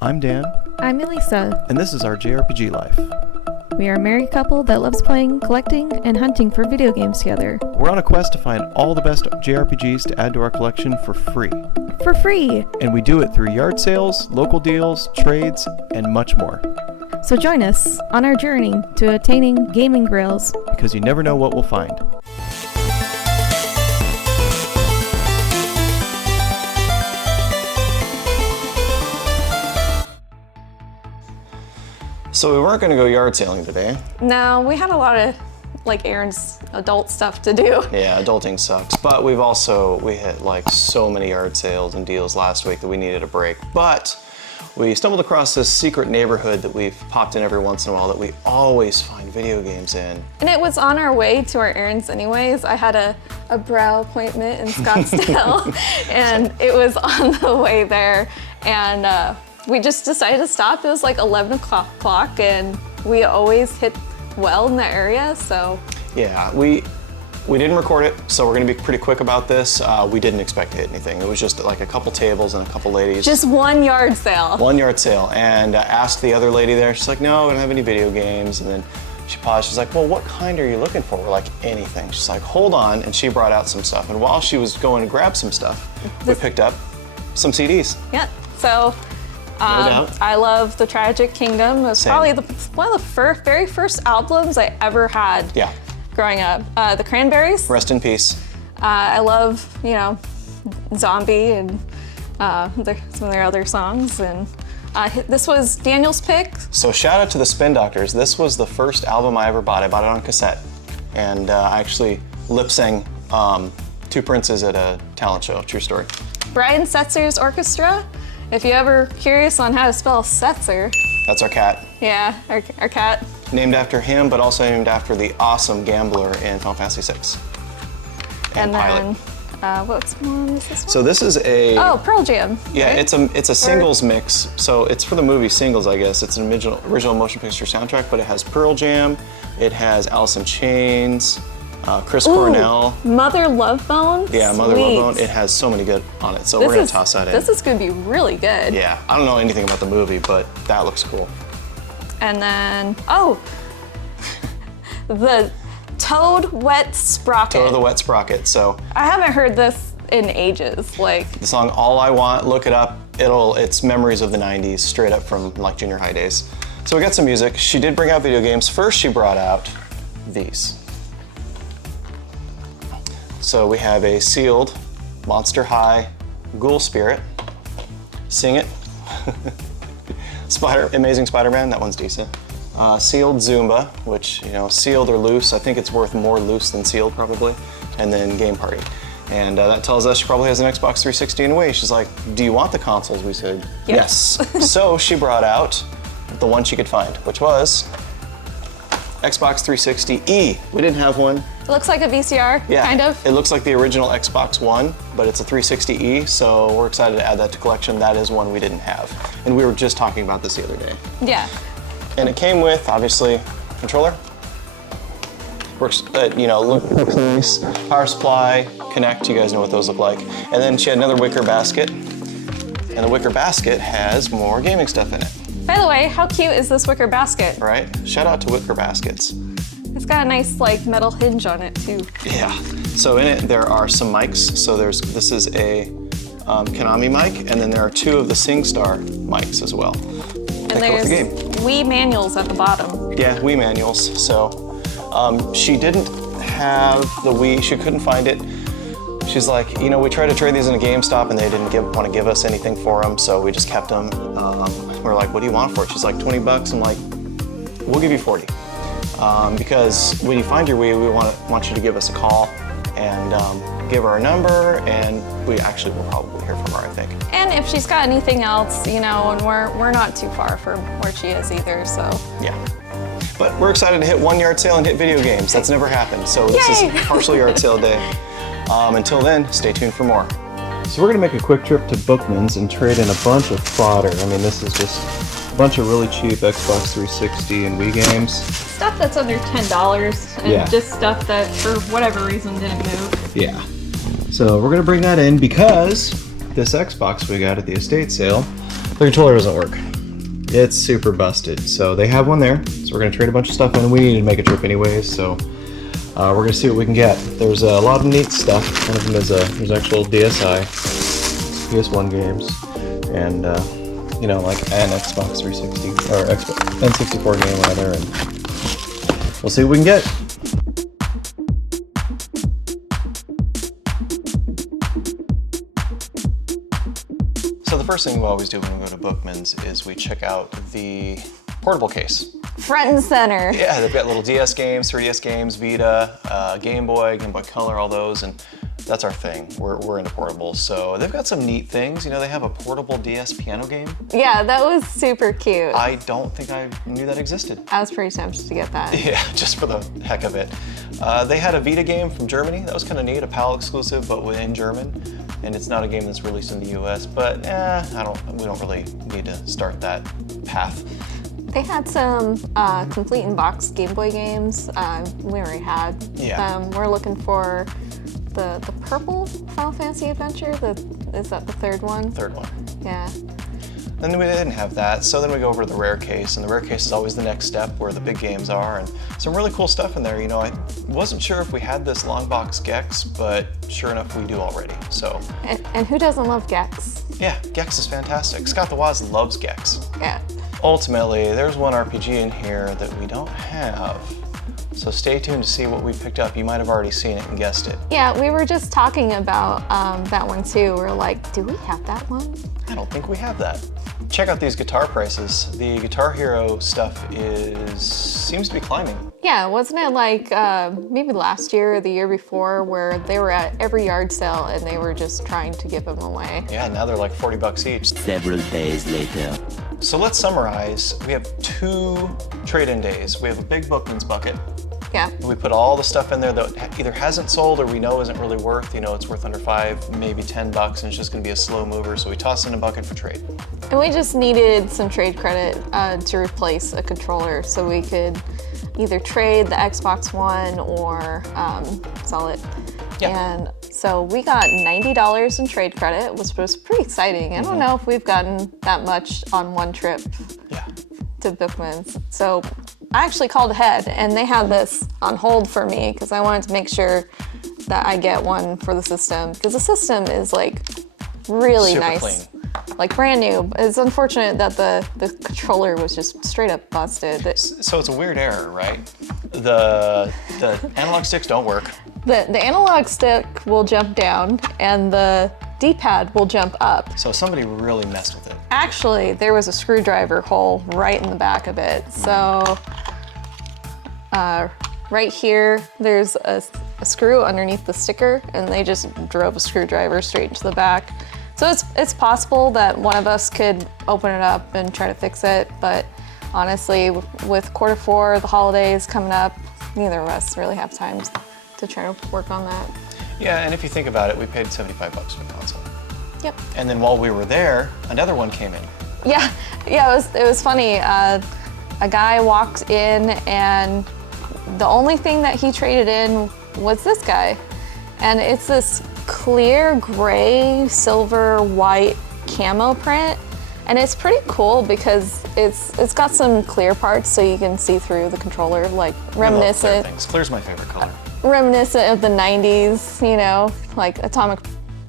I'm Dan, I'm Elisa. and this is our JRPG Life. We are a married couple that loves playing, collecting, and hunting for video games together. We're on a quest to find all the best JRPGs to add to our collection for free. For free! And we do it through yard sales, local deals, trades, and much more. So join us on our journey to attaining gaming grails. Because you never know what we'll find. So we weren't going to go yard sailing today. No, we had a lot of errands, adult stuff to do. Yeah, adulting sucks. But we hit so many yard sales and deals last week that we needed a break. But we stumbled across this secret neighborhood that we've popped in every once in a while that we always find video games in. And it was on our way to our errands anyways. I had a brow appointment in Scottsdale and it was on the way there. And we just decided to stop. It was like 11 o'clock and we always hit well in the area, so. Yeah, we didn't record it, so we're gonna be pretty quick about this. We didn't expect to hit anything. It was just like a couple tables and a couple ladies. Just one yard sale. One yard sale, and asked the other lady there, she's like, no, we don't have any video games. And then she paused, she's like, well, what kind are you looking for? We're like, anything. She's like, hold on, and she brought out some stuff. And while she was going to grab some stuff, we picked up some CDs. Yeah, so I love The Tragic Kingdom. It was probably one of the very first albums I ever had growing up. The Cranberries. Rest in peace. I love, Zombie and some of their other songs. And this was Daniel's pick. So shout out to the Spin Doctors. This was the first album I ever bought. I bought it on cassette. And I actually lip sang Two Princes at a talent show, true story. Brian Setzer's Orchestra. If you're ever curious on how to spell Setzer. That's our cat. Yeah, our cat. Named after him, but also named after the awesome gambler in Final Fantasy VI. And Pilot. Then, what's one is this one? So this is a... Oh, Pearl Jam. Yeah, right? it's a singles mix. So it's for the movie Singles, I guess. It's an original motion picture soundtrack, but it has Pearl Jam, it has Alice in Chains, Chris Cornell. Mother Love Bone? Yeah, Mother Love Bone. It has so many good on it, so we're gonna toss that in. This is gonna be really good. Yeah, I don't know anything about the movie, but that looks cool. And then, the Toad Wet Sprocket. Toad the Wet Sprocket, so. I haven't heard this in ages, The song All I Want, look it up. It's memories of the 90s, straight up from junior high days. So we got some music. She did bring out video games. First, she brought out these. So we have a sealed Monster High Ghoul Spirit. Sing It. Amazing Spider-Man, that one's decent. Sealed Zumba, which, sealed or loose, I think it's worth more loose than sealed probably. And then Game Party. And that tells us she probably has an Xbox 360 in a way. She's like, do you want the consoles? We said, yes. So she brought out the one she could find, which was Xbox 360e. We didn't have one. It looks like a VCR, kind of. It looks like the original Xbox One, but it's a 360e, so we're excited to add that to collection. That is one we didn't have. And we were just talking about this the other day. Yeah. And it came with, obviously, controller. Works, looks nice. Power supply, Connect, you guys know what those look like. And then she had another wicker basket. And the wicker basket has more gaming stuff in it. By the way, how cute is this wicker basket? Right? Shout out to wicker baskets. It's got a nice metal hinge on it too. Yeah. So in it there are some mics. So this is a Konami mic, and then there are two of the SingStar mics as well. And there's Wii manuals at the bottom. Yeah, Wii manuals. So she didn't have the Wii. She couldn't find it. She's like, we tried to trade these in a GameStop and they didn't want to give us anything for them, so we just kept them. We're like, what do you want for it? She's like, $20. I'm like, we'll give you 40. Because when you find your Wii, we want you to give us a call and give her a number, and we actually will probably hear from her, I think. And if she's got anything else, and we're not too far from where she is either, so. Yeah. But we're excited to hit one yard sale and hit video games. That's never happened, so this is partial yard sale day. Until then, stay tuned for more. So we're gonna make a quick trip to Bookmans and trade in a bunch of fodder. I mean, this is just a bunch of really cheap Xbox 360 and Wii games. Stuff that's under $10 and just stuff that for whatever reason didn't move. Yeah. So we're gonna bring that in because this Xbox we got at the estate sale the controller doesn't work. It's super busted. So they have one there. So we're gonna trade a bunch of stuff in. We need to make a trip anyways, so we're gonna see what we can get. There's a lot of neat stuff. One of them is there's actual DSi, PS1 games, and you know, like an Xbox 360 or N64 game rather, and we'll see what we can get. So the first thing we always do when we go to Bookmans is we check out the portable case. Front and center. Yeah, they've got little DS games, 3DS games, Vita, Game Boy Color, all those, and that's our thing. We're into portables. So they've got some neat things. You know, they have a portable DS piano game. Yeah, that was super cute. I don't think I knew that existed. I was pretty tempted to get that. Yeah, just for the heck of it. They had a Vita game from Germany. That was kind of neat, a PAL exclusive, but in German. And it's not a game that's released in the US, but we don't really need to start that path. They had some complete in box Game Boy games. We already had them. We're looking for the purple Final Fantasy Adventure. Is that the third one? Third one. Yeah. Then we didn't have that, so then we go over to the rare case, and the rare case is always the next step where the big games are, and some really cool stuff in there. You know, I wasn't sure if we had this long box Gex, but sure enough we do already, so. And who doesn't love Gex? Yeah, Gex is fantastic. Scott the Woz loves Gex. Yeah. Ultimately, there's one RPG in here that we don't have. So stay tuned to see what we picked up. You might have already seen it and guessed it. Yeah, we were just talking about that one too. We're like, do we have that one? I don't think we have that. Check out these guitar prices. The Guitar Hero stuff seems to be climbing. Yeah, wasn't it like maybe last year or the year before where they were at every yard sale and they were just trying to give them away? Yeah, now they're like 40 bucks each. Several days later. So let's summarize. We have 2 trade-in days. We have a big Bookmans bucket. Yeah. We put all the stuff in there that either hasn't sold or we know isn't really worth. You know, it's worth under 5, maybe 10 bucks, and it's just gonna be a slow mover, so we toss in a bucket for trade. And we just needed some trade credit to replace a controller so we could either trade the Xbox One or sell it. Yeah. And so we got $90 in trade credit, which was pretty exciting. I don't know if we've gotten that much on one trip to Bookmans. So I actually called ahead and they had this on hold for me because I wanted to make sure that I get one for the system because the system is like really super nice. Clean. Like brand new. It's unfortunate that the controller was just straight up busted. So it's a weird error, right? The analog sticks don't work. The analog stick will jump down and the D-pad will jump up. So somebody really messed with it. Actually, there was a screwdriver hole right in the back of it. So right here, there's a screw underneath the sticker and they just drove a screwdriver straight into the back. So it's possible that one of us could open it up and try to fix it, but honestly, with Q4, the holidays coming up, neither of us really have time to try to work on that. Yeah, and if you think about it, we paid 75 bucks for the console. Yep. And then while we were there, another one came in. Yeah, it was funny. A guy walked in and the only thing that he traded in was this guy. And it's this clear gray, silver, white camo print. And it's pretty cool because it's got some clear parts so you can see through the controller, like reminiscent. Clear's my favorite color. Reminiscent of the 90s, you know, like atomic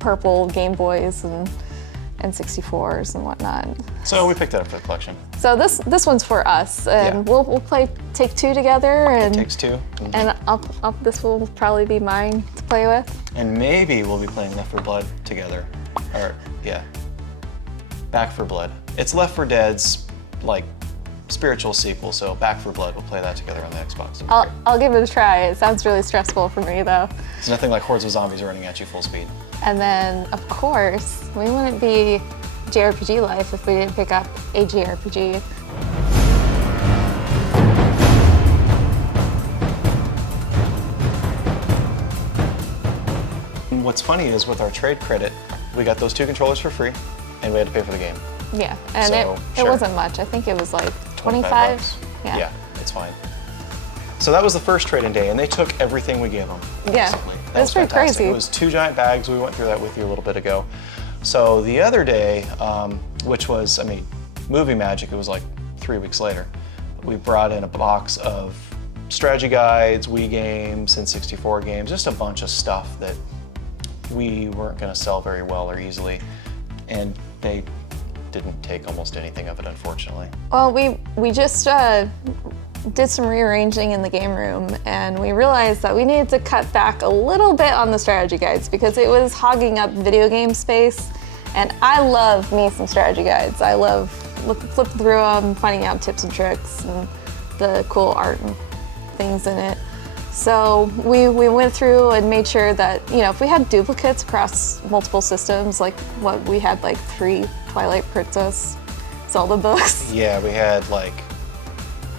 purple Game Boys and N64s and whatnot. So we picked that up for the collection. So this one's for us, and we'll play Take Two together. And Takes Two. And this will probably be mine to play with. And maybe we'll be playing Left 4 Blood together. Or, yeah. Back 4 Blood. It's Left 4 Dead's, like, spiritual sequel, so Back 4 Blood, we'll play that together on the Xbox. I'll give it a try. It sounds really stressful for me, though. It's nothing like hordes of zombies running at you full speed. And then, of course, we wouldn't be JRPGLife if we didn't pick up a JRPG. And what's funny is with our trade credit, we got those 2 controllers for free, and we had to pay for the game. Yeah, and So, it wasn't much. I think it was like 25. Yeah, it's fine. So that was the first trade-in day, and they took everything we gave them. Yeah, basically. that was pretty fantastic. crazy. It was 2 giant bags. We went through that with you a little bit ago. So the other day, which was, I mean, movie magic. It was like 3 weeks later. We brought in a box of strategy guides, Wii games, N64 games, just a bunch of stuff that we weren't going to sell very well or easily, and they didn't take almost anything of it, unfortunately. Well, we just did some rearranging in the game room, and we realized that we needed to cut back a little bit on the strategy guides because it was hogging up video game space. And I love me some strategy guides. I love flipping through them, finding out tips and tricks and the cool art and things in it. So we went through and made sure that, you know, if we had duplicates across multiple systems, like what we had, like 3 Twilight Princess Zelda books. Yeah, we had like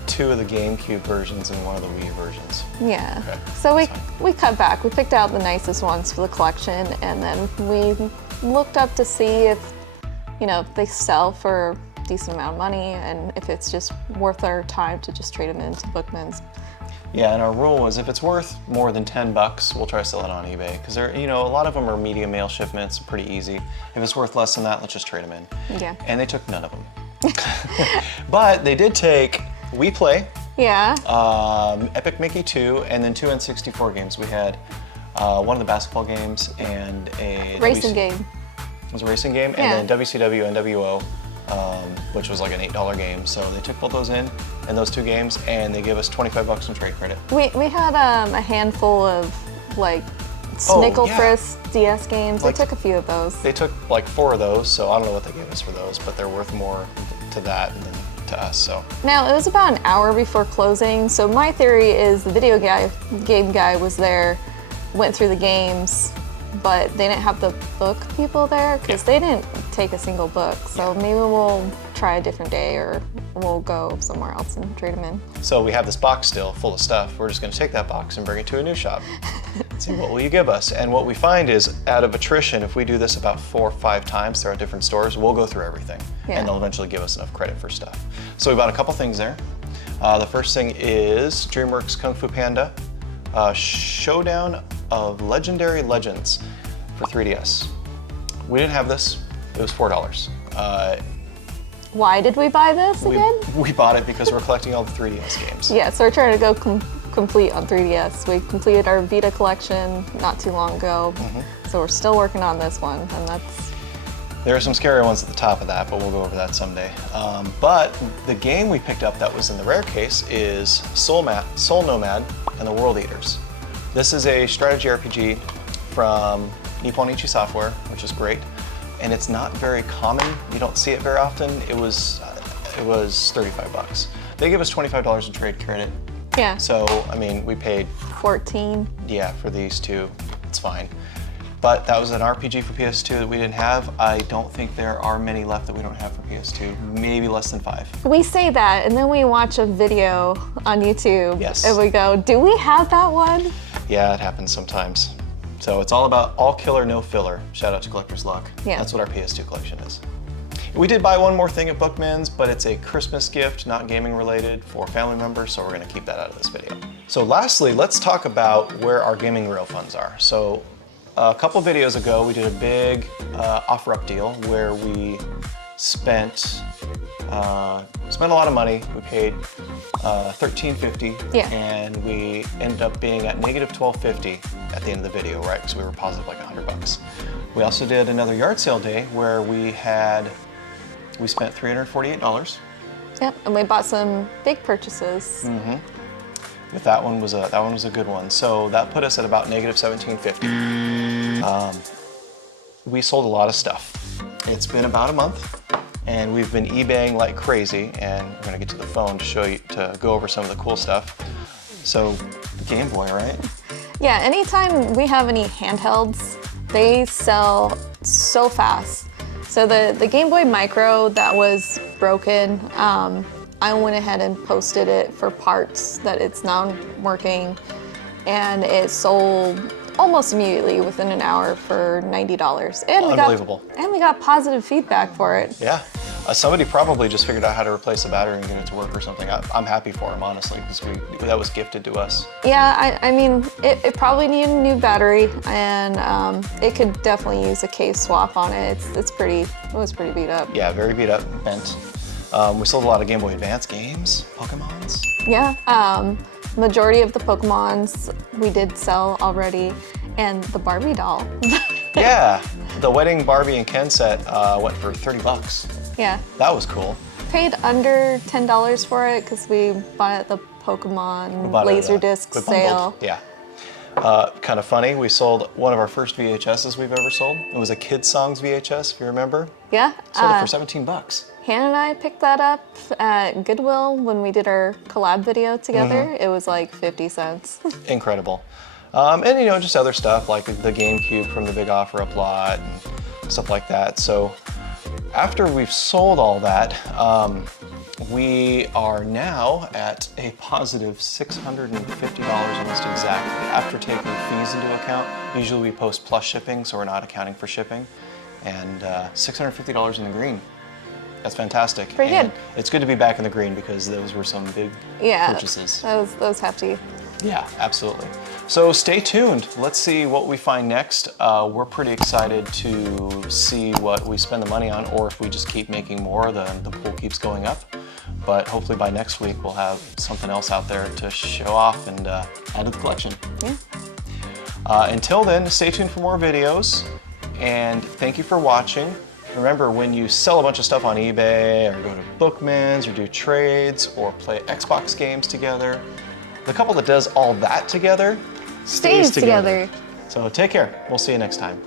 2 of the GameCube versions and 1 of the Wii versions. Yeah. Okay, So we cut back. We picked out the nicest ones for the collection, and then we looked up to see if, you know, they sell for a decent amount of money and if it's just worth our time to just trade them into Bookmans. Yeah, and our rule was if it's worth more than $10, we'll try to sell it on eBay, because they're, you know, a lot of them are media mail shipments, pretty easy. If it's worth less than that, let's just trade them in. Yeah. And they took none of them. But they did take We Play, Yeah. Epic Mickey 2, and then 2 N64 games. We had one of the basketball games and a Racing game. It was a racing game, Yeah. and then WCW and WO, which was like an $8 game. So they took both those in, and those 2 games, and they gave us $25 in trade credit. We had a handful of like Oh, Snickle yeah. Frisk DS games. Like- I took a few of those. They took like 4 of those, so I don't know what they gave us for those, but they're worth more to that than to us. So Now, it was about an hour before closing, so my theory is the game guy was there, went through the games, but they didn't have the book people there because they didn't take a single book. So maybe we'll try a different day, or we'll go somewhere else and trade them in. So we have this box still full of stuff. We're just going to take that box and bring it to a new shop. See, what will you give us? And what we find is, out of attrition, if we do this about 4 or 5 times throughout different stores, we'll go through everything, Yeah. and they'll eventually give us enough credit for stuff. So we bought a couple things there. The first thing is DreamWorks Kung Fu Panda, Showdown of Legendary Legends for 3DS. We didn't have this. It was $4. Why did we buy this again? We bought it because we're collecting all the 3DS games. Yeah, so we're trying to go complete on 3DS. We completed our Vita collection not too long ago, so we're still working on this one, and that's... There are some scary ones at the top of that, but we'll go over that someday. But the game we picked up that was in the rare case is Soul Nomad and the World Eaters. This is a strategy RPG from Nippon Ichi Software, which is great, and it's not very common. You don't see it very often. It was $35. They gave us $25 in trade credit. Yeah, So I mean, we paid 14. for these 2. It's fine. But that was an RPG for PS2 that we didn't have. I don't think there are many left that we don't have for PS2. Maybe less than 5. We say that, and then we watch a video on YouTube, Yes. and we go, do we have that one? Yeah, it happens sometimes. So it's all about all killer, no filler. Shout out to Collector's Luck. Yeah. That's what our PS2 collection is. We did buy one more thing at Bookmans, but it's a Christmas gift, not gaming related, for family members, so we're gonna keep that out of this video. So lastly, let's talk about where our gaming rail funds are. So a couple videos ago, we did a big offer-up deal where we spent a lot of money. We paid $13.50, Yeah. and we ended up being at negative $12.50 at the end of the video, right? Because we were positive like $100. We also did another yard sale day where we spent $348. Yep, and we bought some big purchases. But that one was a good one. So that put us at about negative $17.50. We sold a lot of stuff. It's been about a month, and we've been eBaying like crazy, and we're gonna get to the phone to go over some of the cool stuff. So Game Boy, right? Yeah, anytime we have any handhelds, they sell so fast. So the Game Boy Micro that was broken, I went ahead and posted it for parts that it's now working, and it sold almost immediately within an hour for $90. And Unbelievable. we got positive feedback for it. Yeah. Somebody probably just figured out how to replace the battery and get it to work or something. I'm happy for them, honestly, because that was gifted to us. Yeah, I mean, it probably needed a new battery, and it could definitely use a case swap on it. It was pretty beat up. Yeah, very beat up, bent. We sold a lot of Game Boy Advance games, Pokémons. Yeah, majority of the Pokémons we did sell already, and the Barbie doll. Yeah, the Wedding Barbie and Ken set went for $30. Yeah. That was cool. Paid under $10 for it because we bought it at the Pokemon Laserdisc sale. Yeah. Kind of funny, we sold one of our first VHSs we've ever sold. It was a Kids Songs VHS, if you remember. Yeah. Sold it for 17 bucks. Hannah and I picked that up at Goodwill when we did our collab video together. It was like 50 cents. Incredible. And just other stuff like the GameCube from the Big Offer Up lot and stuff like that. So after we've sold all that, we are now at a positive $650 almost exactly after taking fees into account. Usually we post plus shipping, so we're not accounting for shipping. And $650 in the green. That's fantastic. Pretty good. It's good to be back in the green because those were some big purchases. That was hefty. Yeah, absolutely. So stay tuned. Let's see what we find next. We're pretty excited to see what we spend the money on, or if we just keep making more, the pool keeps going up. But hopefully by next week we'll have something else out there to show off and add to the collection. Yeah. Until then, stay tuned for more videos, and thank you for watching. Remember, when you sell a bunch of stuff on eBay, or go to Bookmans, or do trades, or play Xbox games together, the couple that does all that together stays together. So take care. We'll see you next time.